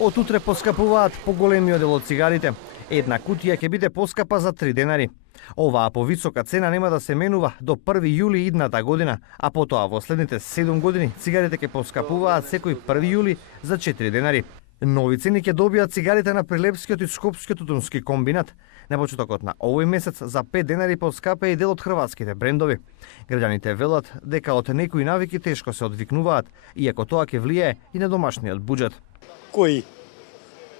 Од утре поскапуваат поголемиот дел од цигарите. Една кутија ќе биде поскапа за 3 денари. Оваа повисока цена нема да се менува до 1 јули идната година, а потоа во следните 7 години цигарите ќе поскапуваат секој 1 јули за 4 денари. Нови цени ќе добијат цигарите на Прилепскиот и Скопскиот тутунски комбинат. На почетокот на овој месец за 5 денари поскапе и дел од хрватските брендови. Граѓаните велат дека од некои навики тешко се одвикнуваат, иако тоа ќе влијае и на домашниот буџет. Кој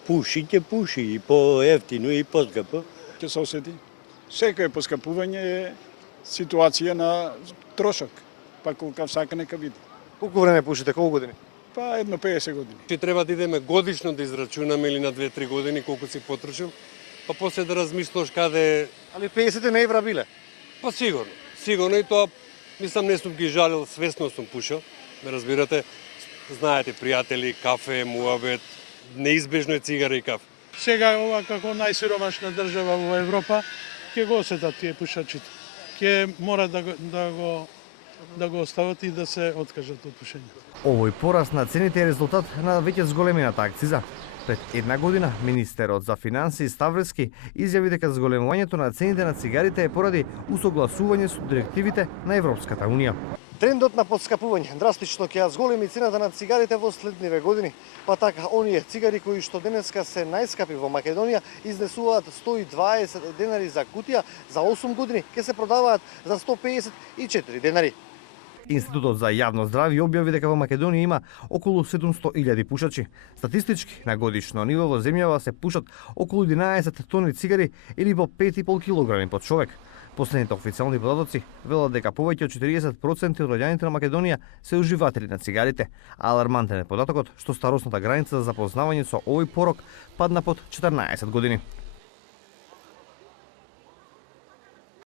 пуши, ќе пуши и по-ефтино и поскапо. Ќе се осети. Секој поскапување е ситуација на трошок, па колку сака нека биде. Колку време пушите, колку години? Па едно 50 години. Ќе треба да идеме годишно да израчунаме или на 2-3 години колку си потрошил, па после да размислиш каде. Али 50 на евра биле? Па сигурно. Сигурно и тоа мислам не сум ги жалил, свесно сум пушил. Ме разбирате, знаете пријатели, кафе, муабет, неизбежно е цигара и кафе. Сега ова како најсиромашна држава во Европа ќе го осетат тие пушачите. Ќе мора да го остават и да се откажат од пушењето. Овој пораст на цените е резултат на веќе зголемената акциза. Пред една година министерот за финансии Ставрески изјави дека зголемувањето на цените на цигарите е поради усогласување со директивите на Европската унија. Трендот на поскапување драстично ќе ја зголеми цената на цигарите во следниве години, па така оние цигари кои што денеска се најскапи во Македонија изнесуваат 120 денари за кутија, за 8 години ќе се продаваат за 154 денари. Институтот за јавно здравје објави дека во Македонија има околу 700.000 пушачи. Статистички на годишно ниво во земјава се пушат околу 11 тони цигари или по 5,5 килограми по човек. Последните официјални податоци велат дека повеќе од 40% од граѓаните на Македонија се уживатели на цигарите. Алармантен е податокот што старосната граница за запознавање со овој порок падна под 14 години.